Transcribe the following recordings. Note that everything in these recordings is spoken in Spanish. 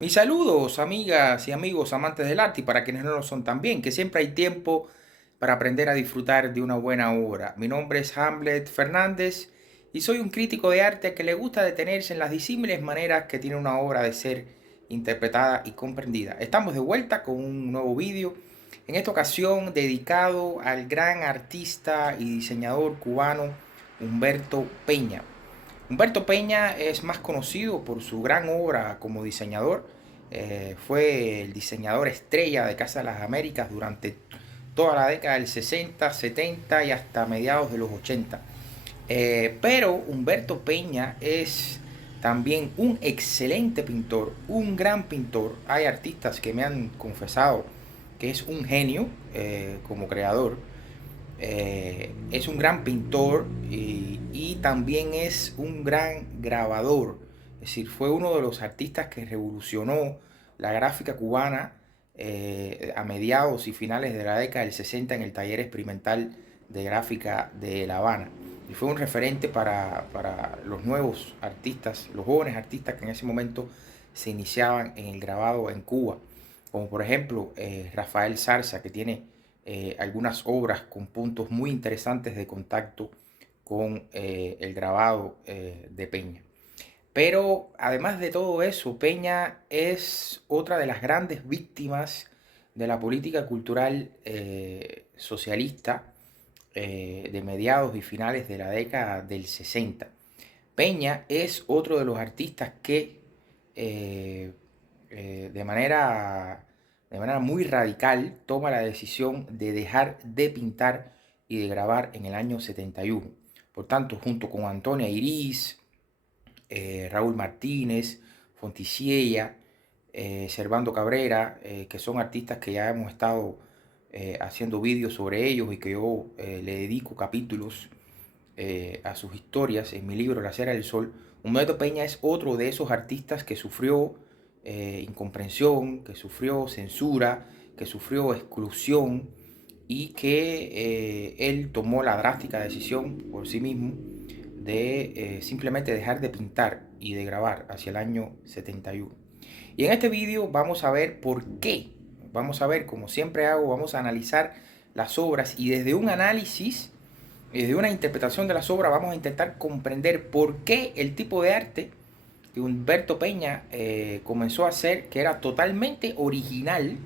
Mis saludos, amigas y amigos amantes del arte y para quienes no lo son también, que siempre hay tiempo para aprender a disfrutar de una buena obra. Mi nombre es Hamlet Fernández y soy un crítico de arte que le gusta detenerse en las disímiles maneras que tiene una obra de ser interpretada y comprendida. Estamos de vuelta con un nuevo vídeo, en esta ocasión dedicado al gran artista y diseñador cubano Humberto Peña. Humberto Peña es más conocido por su gran obra como diseñador. Fue el diseñador estrella de Casa de las Américas durante toda la década del 60, 70 y hasta mediados de los 80. Pero Humberto Peña es también un excelente pintor, un gran pintor. Hay artistas que me han confesado que es un genio como creador. Es un gran pintor y también es un gran grabador. Es decir, fue uno de los artistas que revolucionó la gráfica cubana a mediados y finales de la década del 60 en el taller experimental de gráfica de La Habana. Y fue un referente para los nuevos artistas, los jóvenes artistas que en ese momento se iniciaban en el grabado en Cuba. Como por ejemplo Rafael Zarza, que tiene algunas obras con puntos muy interesantes de contacto con el grabado de Peña. Pero además de todo eso, Peña es otra de las grandes víctimas de la política cultural socialista de mediados y finales de la década del 60. Peña es otro de los artistas que eh, de manera muy radical toma la decisión de dejar de pintar y de grabar en el año 71. Por tanto, junto con Antonia Iris, Raúl Martínez, Fonticiella, Servando Cabrera, que son artistas que ya hemos estado haciendo vídeos sobre ellos y que yo le dedico capítulos a sus historias en mi libro La Cera del Sol. Humberto Peña es otro de esos artistas que sufrió incomprensión, que sufrió censura, que sufrió exclusión y que él tomó la drástica decisión por sí mismo de simplemente dejar de pintar y de grabar hacia el año 71. Y en este vídeo vamos a ver por qué. Vamos a ver, como siempre hago, vamos a analizar las obras y desde un análisis, desde una interpretación de las obras, vamos a intentar comprender por qué el tipo de arte que Humberto Peña comenzó a hacer, que era totalmente original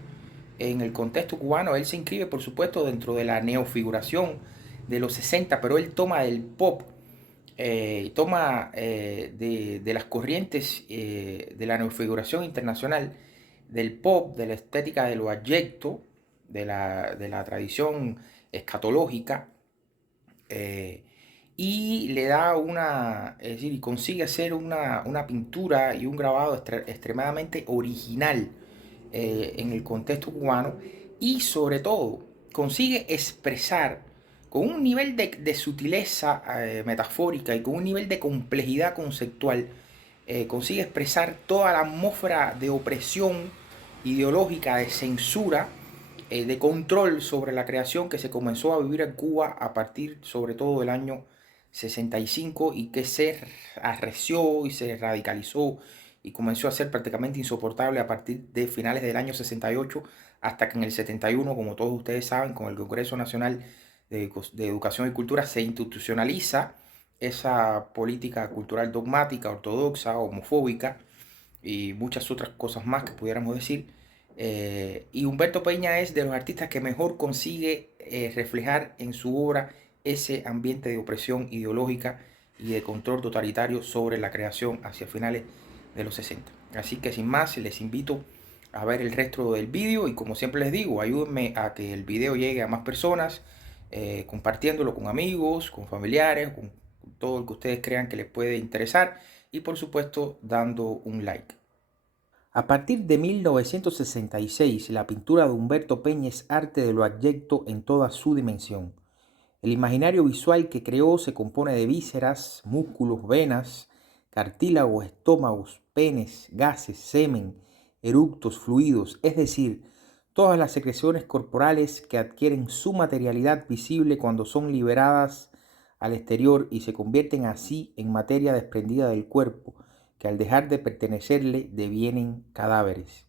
en el contexto cubano. Él se inscribe, por supuesto, dentro de la neofiguración de los 60, pero él toma del pop, toma de las corrientes de la neofiguración internacional, del pop, de la estética de lo abyecto, de la tradición escatológica, eh, y le da es decir, y consigue hacer una pintura y un grabado extremadamente original en el contexto cubano y sobre todo consigue expresar con un nivel de sutileza metafórica y con un nivel de complejidad conceptual, consigue expresar toda la atmósfera de opresión ideológica, de censura, de control sobre la creación que se comenzó a vivir en Cuba a partir sobre todo del año 65 y que se arreció y se radicalizó y comenzó a ser prácticamente insoportable a partir de finales del año 68 hasta que en el 71, como todos ustedes saben, con el Congreso Nacional de Educación y Cultura se institucionaliza esa política cultural dogmática, ortodoxa, homofóbica y muchas otras cosas más que pudiéramos decir. Y Humberto Peña es de los artistas que mejor consigue reflejar en su obra ese ambiente de opresión ideológica y de control totalitario sobre la creación hacia finales de los 60. Así que sin más, les invito a ver el resto del vídeo y como siempre les digo, ayúdenme a que el video llegue a más personas, compartiéndolo con amigos, con familiares, con todo el que ustedes crean que les puede interesar y por supuesto dando un like. A partir de 1966, la pintura de Humberto Peña es arte de lo abyecto en toda su dimensión. El imaginario visual que creó se compone de vísceras, músculos, venas, cartílagos, estómagos, penes, gases, semen, eructos, fluidos, es decir, todas las secreciones corporales que adquieren su materialidad visible cuando son liberadas al exterior y se convierten así en materia desprendida del cuerpo, que al dejar de pertenecerle devienen cadáveres.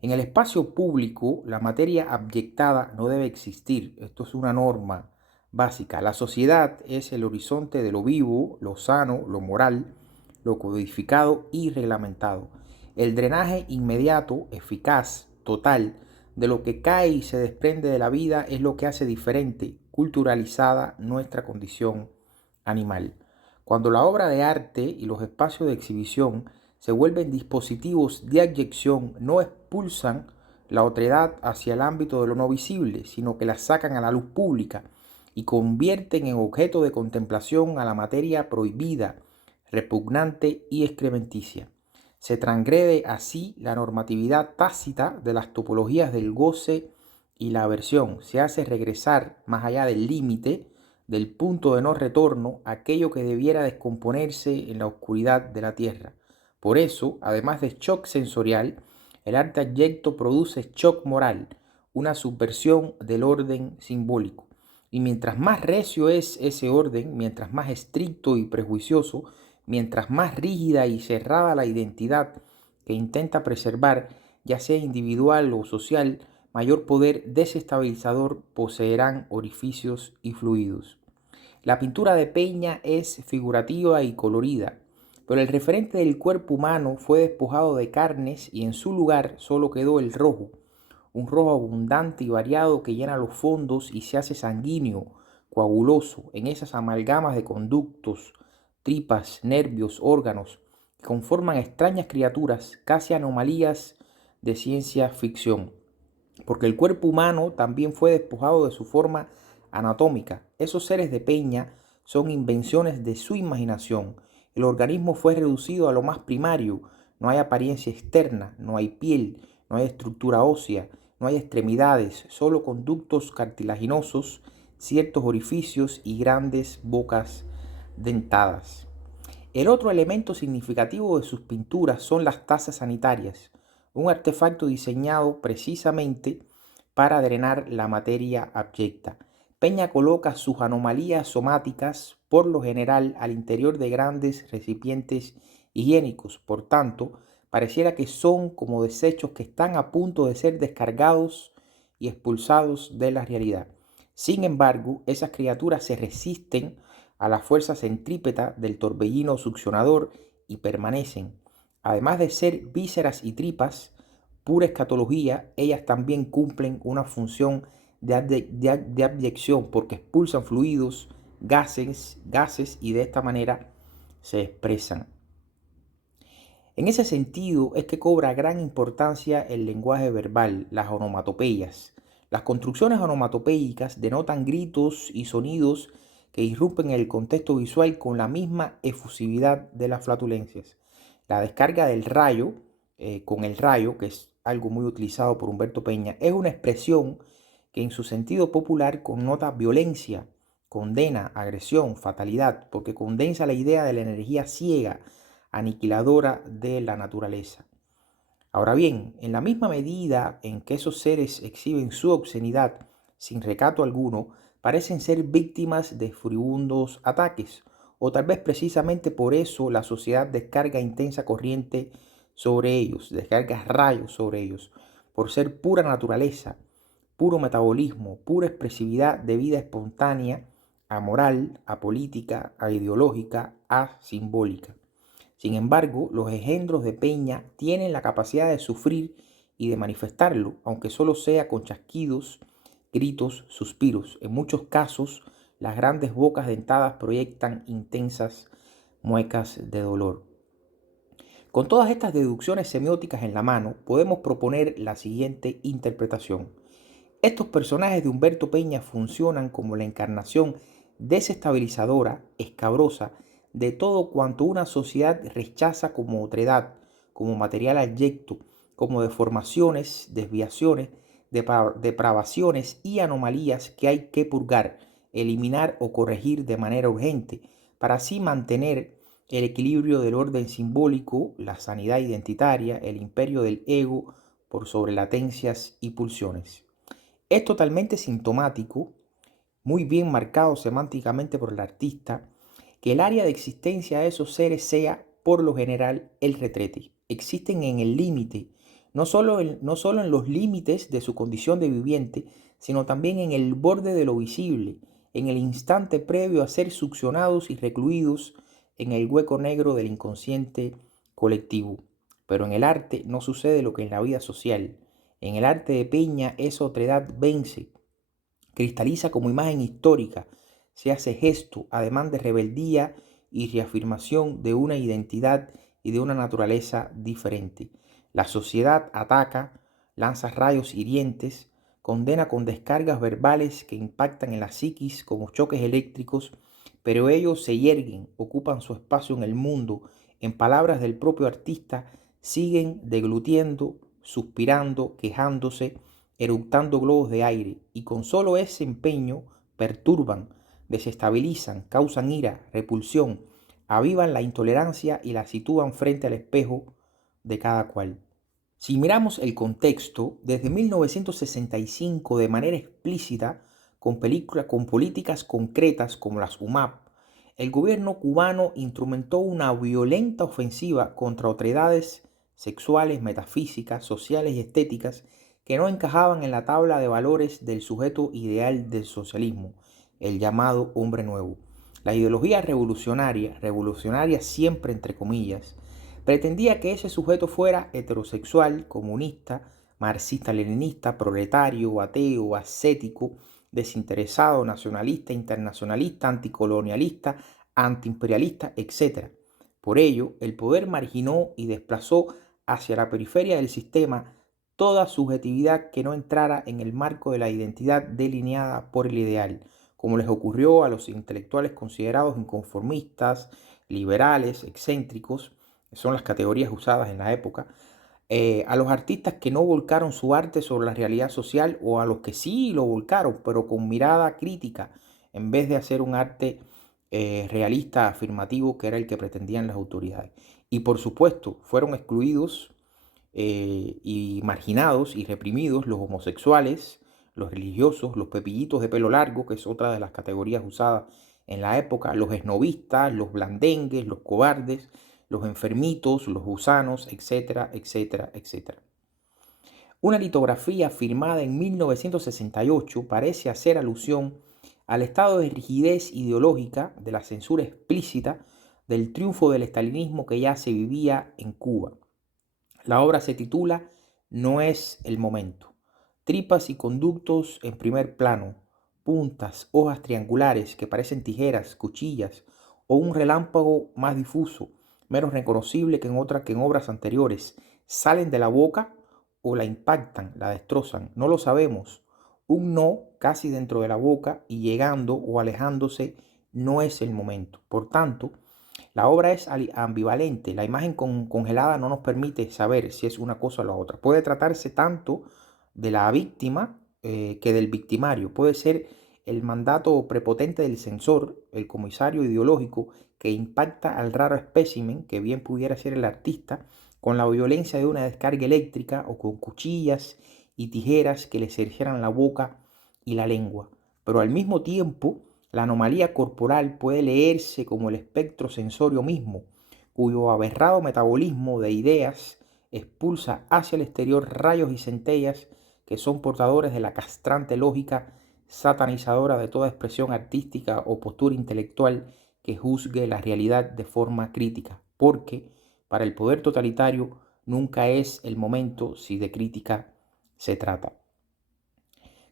En el espacio público, la materia abyectada no debe existir. Esto es una norma básica. La sociedad es el horizonte de lo vivo, lo sano, lo moral, lo codificado y reglamentado. El drenaje inmediato, eficaz, total, de lo que cae y se desprende de la vida es lo que hace diferente, culturalizada nuestra condición animal. Cuando la obra de arte y los espacios de exhibición se vuelven dispositivos de abyección, no expulsan la otredad hacia el ámbito de lo no visible, sino que la sacan a la luz pública y convierten en objeto de contemplación a la materia prohibida, repugnante y excrementicia. Se transgrede así la normatividad tácita de las topologías del goce y la aversión. Se hace regresar más allá del límite, del punto de no retorno, aquello que debiera descomponerse en la oscuridad de la tierra. Por eso, además de shock sensorial, el arte abyecto produce shock moral, una subversión del orden simbólico. Y mientras más recio es ese orden, mientras más estricto y prejuicioso, mientras más rígida y cerrada la identidad que intenta preservar, ya sea individual o social, mayor poder desestabilizador poseerán orificios y fluidos. La pintura de Peña es figurativa y colorida, pero el referente del cuerpo humano fue despojado de carnes y en su lugar solo quedó el rojo, un rojo abundante y variado que llena los fondos y se hace sanguíneo, coaguloso, en esas amalgamas de conductos, tripas, nervios, órganos, que conforman extrañas criaturas, casi anomalías de ciencia ficción. Porque el cuerpo humano también fue despojado de su forma anatómica. Esos seres de Peña son invenciones de su imaginación. El organismo fue reducido a lo más primario. No hay apariencia externa, no hay piel, no hay estructura ósea, no hay extremidades, solo conductos cartilaginosos, ciertos orificios y grandes bocas dentadas. El otro elemento significativo de sus pinturas son las tazas sanitarias, un artefacto diseñado precisamente para drenar la materia abyecta. Peña coloca sus anomalías somáticas por lo general al interior de grandes recipientes higiénicos, por tanto, pareciera que son como desechos que están a punto de ser descargados y expulsados de la realidad. Sin embargo, esas criaturas se resisten a la fuerza centrípeta del torbellino succionador y permanecen. Además de ser vísceras y tripas, pura escatología, ellas también cumplen una función de abyección porque expulsan fluidos, gases y de esta manera se expresan. En ese sentido es que cobra gran importancia el lenguaje verbal, las onomatopeyas. Las construcciones onomatopéicas denotan gritos y sonidos que irrumpen en el contexto visual con la misma efusividad de las flatulencias. La descarga del rayo, con el rayo, que es algo muy utilizado por Humberto Peña, es una expresión que en su sentido popular connota violencia, condena, agresión, fatalidad, porque condensa la idea de la energía ciega, aniquiladora de la naturaleza. Ahora bien, en la misma medida en que esos seres exhiben su obscenidad sin recato alguno, parecen ser víctimas de furibundos ataques, o tal vez precisamente por eso la sociedad descarga intensa corriente sobre ellos, descarga rayos sobre ellos, por ser pura naturaleza, puro metabolismo, pura expresividad de vida espontánea, amoral, apolítica, aideológica, asimbólica. Sin embargo, los engendros de Peña tienen la capacidad de sufrir y de manifestarlo, aunque solo sea con chasquidos, gritos, suspiros. En muchos casos, las grandes bocas dentadas proyectan intensas muecas de dolor. Con todas estas deducciones semióticas en la mano, podemos proponer la siguiente interpretación. Estos personajes de Humberto Peña funcionan como la encarnación desestabilizadora, escabrosa, de todo cuanto una sociedad rechaza como otredad, como material abyecto, como deformaciones, desviaciones, depravaciones y anomalías que hay que purgar, eliminar o corregir de manera urgente, para así mantener el equilibrio del orden simbólico, la sanidad identitaria, el imperio del ego por sobre latencias y pulsiones. Es totalmente sintomático, muy bien marcado semánticamente por el artista, que el área de existencia de esos seres sea por lo general el retrete. Existen en el límite, no solo en los límites de su condición de viviente, sino también en el borde de lo visible, en el instante previo a ser succionados y recluidos en el hueco negro del inconsciente colectivo. Pero en el arte no sucede lo que en la vida social. En el arte de Peña esa otredad vence, cristaliza como imagen histórica, se hace gesto, ademán de rebeldía y reafirmación de una identidad y de una naturaleza diferente. La sociedad ataca, lanza rayos hirientes, condena con descargas verbales que impactan en la psiquis como choques eléctricos, pero ellos se yerguen, ocupan su espacio en el mundo, en palabras del propio artista, siguen deglutiendo, suspirando, quejándose, eructando globos de aire, y con solo ese empeño perturban, desestabilizan, causan ira, repulsión, avivan la intolerancia y la sitúan frente al espejo de cada cual. Si miramos el contexto, desde 1965 de manera explícita, con políticas concretas como las UMAP, el gobierno cubano instrumentó una violenta ofensiva contra otredades sexuales, metafísicas, sociales y estéticas que no encajaban en la tabla de valores del sujeto ideal del socialismo, el llamado hombre nuevo. La ideología revolucionaria siempre entre comillas, pretendía que ese sujeto fuera heterosexual, comunista, marxista-leninista, proletario, ateo, ascético, desinteresado, nacionalista, internacionalista, anticolonialista, antiimperialista, etc. Por ello, el poder marginó y desplazó hacia la periferia del sistema toda subjetividad que no entrara en el marco de la identidad delineada por el ideal, como les ocurrió a los intelectuales considerados inconformistas, liberales, excéntricos, que son las categorías usadas en la época, a los artistas que no volcaron su arte sobre la realidad social o a los que sí lo volcaron, pero con mirada crítica, en vez de hacer un arte realista, afirmativo, que era el que pretendían las autoridades. Y por supuesto, fueron excluidos y marginados y reprimidos los homosexuales, los religiosos, los pepillitos de pelo largo, que es otra de las categorías usadas en la época, los esnovistas, los blandengues, los cobardes, los enfermitos, los gusanos, etcétera, etcétera, etcétera. Una litografía firmada en 1968 parece hacer alusión al estado de rigidez ideológica, de la censura explícita, del triunfo del estalinismo que ya se vivía en Cuba. La obra se titula No es el momento. Tripas y conductos en primer plano, puntas, hojas triangulares que parecen tijeras, cuchillas, o un relámpago más difuso, menos reconocible que en obras anteriores, salen de la boca o la impactan, la destrozan. No lo sabemos. Un no casi dentro de la boca y llegando o alejándose no es el momento. Por tanto, la obra es ambivalente. La imagen congelada no nos permite saber si es una cosa o la otra. Puede tratarse tanto de la víctima que del victimario. Puede ser el mandato prepotente del censor, el comisario ideológico, que impacta al raro espécimen, que bien pudiera ser el artista, con la violencia de una descarga eléctrica o con cuchillas y tijeras que le cercenan la boca y la lengua. Pero al mismo tiempo, la anomalía corporal puede leerse como el espectro sensorio mismo, cuyo aberrado metabolismo de ideas expulsa hacia el exterior rayos y centellas que son portadores de la castrante lógica satanizadora de toda expresión artística o postura intelectual que juzgue la realidad de forma crítica, porque para el poder totalitario nunca es el momento si de crítica se trata.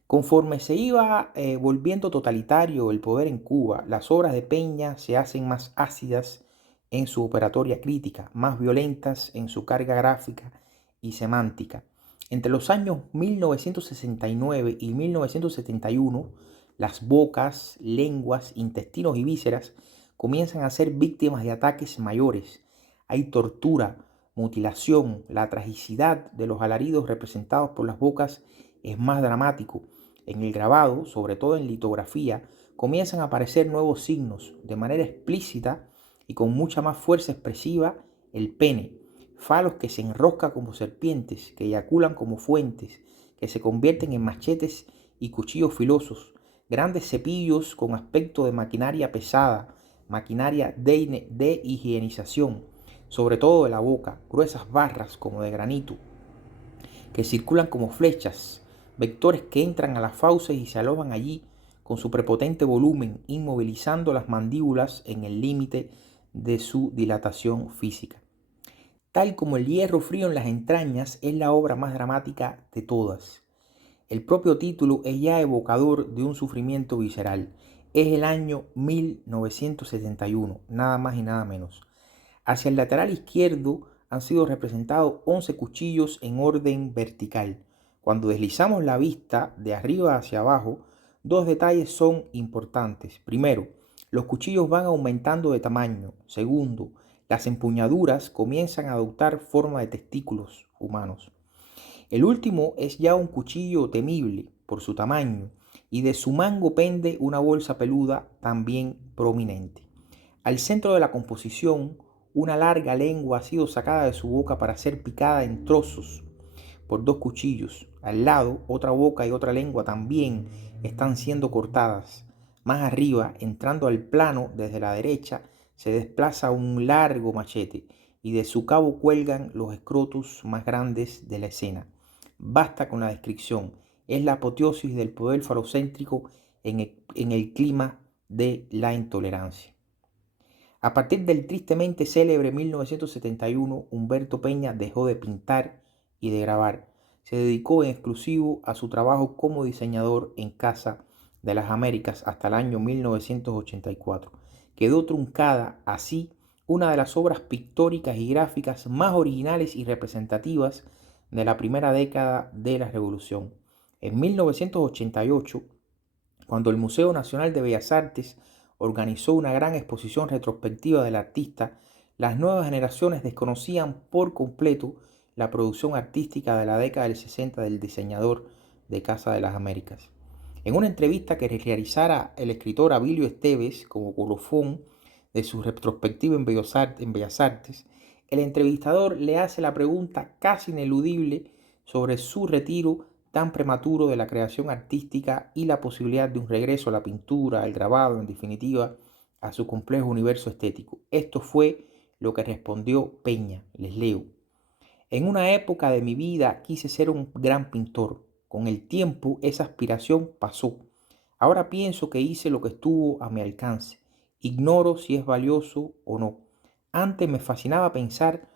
Conforme se iba volviendo totalitario el poder en Cuba, las obras de Peña se hacen más ácidas en su operatoria crítica, más violentas en su carga gráfica y semántica. Entre los años 1969 y 1971, las bocas, lenguas, intestinos y vísceras comienzan a ser víctimas de ataques mayores. Hay tortura, mutilación, la tragicidad de los alaridos representados por las bocas es más dramático. En el grabado, sobre todo en litografía, comienzan a aparecer nuevos signos, de manera explícita y con mucha más fuerza expresiva, el pene, falos que se enroscan como serpientes, que eyaculan como fuentes, que se convierten en machetes y cuchillos filosos, grandes cepillos con aspecto de maquinaria pesada, maquinaria de higienización, sobre todo de la boca, gruesas barras como de granito, que circulan como flechas, vectores que entran a las fauces y se alojan allí con su prepotente volumen, inmovilizando las mandíbulas en el límite de su dilatación física. Tal como el hierro frío en las entrañas, es la obra más dramática de todas. El propio título es ya evocador de un sufrimiento visceral. Es el año 1971, nada más y nada menos. Hacia el lateral izquierdo han sido representados 11 cuchillos en orden vertical. Cuando deslizamos la vista de arriba hacia abajo, dos detalles son importantes. Primero, los cuchillos van aumentando de tamaño. Segundo, las empuñaduras comienzan a adoptar forma de testículos humanos. El último es ya un cuchillo temible por su tamaño y de su mango pende una bolsa peluda también prominente. Al centro de la composición, una larga lengua ha sido sacada de su boca para ser picada en trozos por dos cuchillos. Al lado, otra boca y otra lengua también están siendo cortadas. Más arriba, entrando al plano desde la derecha, se desplaza un largo machete y de su cabo cuelgan los escrotos más grandes de la escena. Basta con la descripción. Es la apoteosis del poder falocéntrico en el clima de la intolerancia. A partir del tristemente célebre 1971, Humberto Peña dejó de pintar y de grabar. Se dedicó en exclusivo a su trabajo como diseñador en Casa de las Américas hasta el año 1984. Quedó truncada así una de las obras pictóricas y gráficas más originales y representativas de la primera década de la Revolución. En 1988, cuando el Museo Nacional de Bellas Artes organizó una gran exposición retrospectiva del artista, las nuevas generaciones desconocían por completo la producción artística de la década del 60 del diseñador de Casa de las Américas. En una entrevista que realizara el escritor Abilio Esteves como colofón de su retrospectiva en Bellas Artes, el entrevistador le hace la pregunta casi ineludible sobre su retiro tan prematuro de la creación artística y la posibilidad de un regreso a la pintura, al grabado, en definitiva, a su complejo universo estético. Esto fue lo que respondió Peña, les leo. En una época de mi vida quise ser un gran pintor. Con el tiempo esa aspiración pasó. Ahora pienso que hice lo que estuvo a mi alcance. Ignoro si es valioso o no. Antes me fascinaba pensar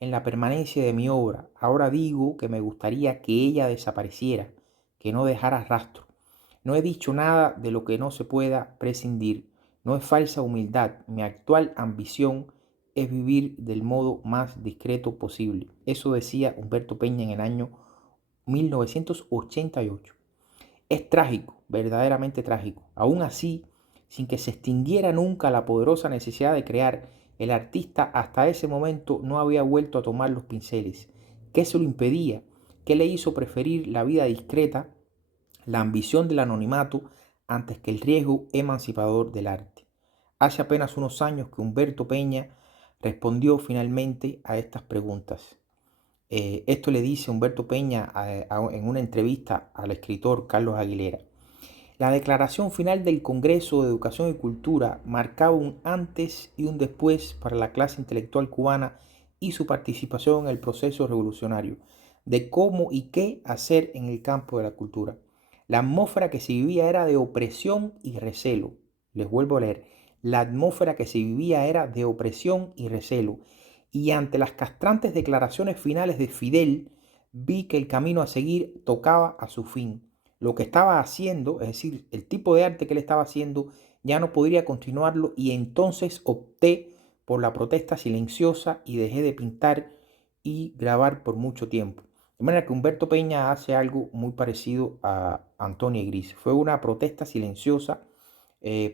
en la permanencia de mi obra. Ahora digo que me gustaría que ella desapareciera, que no dejara rastro. No he dicho nada de lo que no se pueda prescindir. No es falsa humildad. Mi actual ambición es vivir del modo más discreto posible. Eso decía Humberto Peña en el año 1988. Es trágico, verdaderamente trágico. Aún así, sin que se extinguiera nunca la poderosa necesidad de crear, el artista hasta ese momento no había vuelto a tomar los pinceles. ¿Qué se lo impedía? ¿Qué le hizo preferir la vida discreta, la ambición del anonimato, antes que el riesgo emancipador del arte? Hace apenas unos años que Humberto Peña respondió finalmente a estas preguntas. Esto le dice Humberto Peña en una entrevista al escritor Carlos Aguilera. La declaración final del Congreso de Educación y Cultura marcaba un antes y un después para la clase intelectual cubana y su participación en el proceso revolucionario, de cómo y qué hacer en el campo de la cultura. La atmósfera que se vivía era de opresión y recelo. Les vuelvo a leer. La atmósfera que se vivía era de opresión y recelo. Y ante las castrantes declaraciones finales de Fidel, vi que el camino a seguir tocaba a su fin. Lo que estaba haciendo, es decir, el tipo de arte que él estaba haciendo, ya no podría continuarlo y entonces opté por la protesta silenciosa y dejé de pintar y grabar por mucho tiempo. De manera que Humberto Peña hace algo muy parecido a Antonio Gris. Fue una protesta silenciosa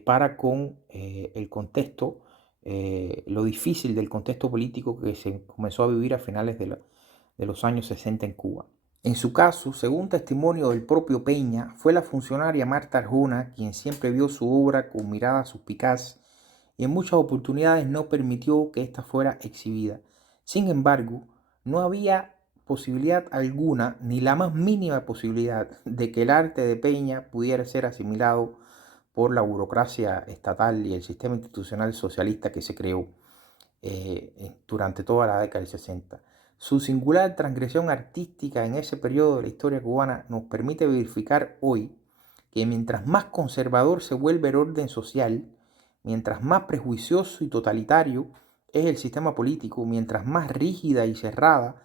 para con el contexto, lo difícil del contexto político que se comenzó a vivir a finales de los años 60 en Cuba. En su caso, según testimonio del propio Peña, fue la funcionaria Marta Arjona quien siempre vio su obra con mirada suspicaz y en muchas oportunidades no permitió que ésta fuera exhibida. Sin embargo, no había posibilidad alguna, ni la más mínima posibilidad, de que el arte de Peña pudiera ser asimilado por la burocracia estatal y el sistema institucional socialista que se creó. durante toda la década del 60. Su singular transgresión artística en ese periodo de la historia cubana nos permite verificar hoy que mientras más conservador se vuelve el orden social, mientras más prejuicioso y totalitario es el sistema político, mientras más rígida y cerrada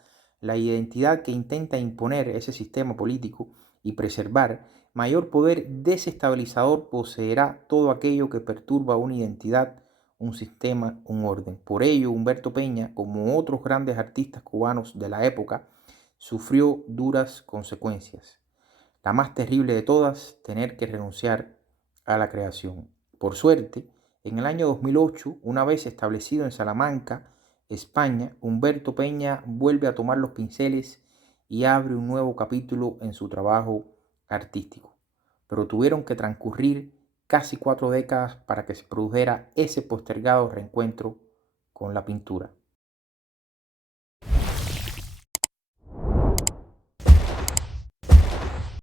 la identidad que intenta imponer ese sistema político y preservar, mayor poder desestabilizador poseerá todo aquello que perturba una identidad, un sistema, un orden. Por ello, Humberto Peña, como otros grandes artistas cubanos de la época, sufrió duras consecuencias. La más terrible de todas, tener que renunciar a la creación. Por suerte, en el año 2008, una vez establecido en Salamanca, España, Humberto Peña vuelve a tomar los pinceles y abre un nuevo capítulo en su trabajo artístico. Pero tuvieron que transcurrir casi 4 décadas para que se produjera ese postergado reencuentro con la pintura.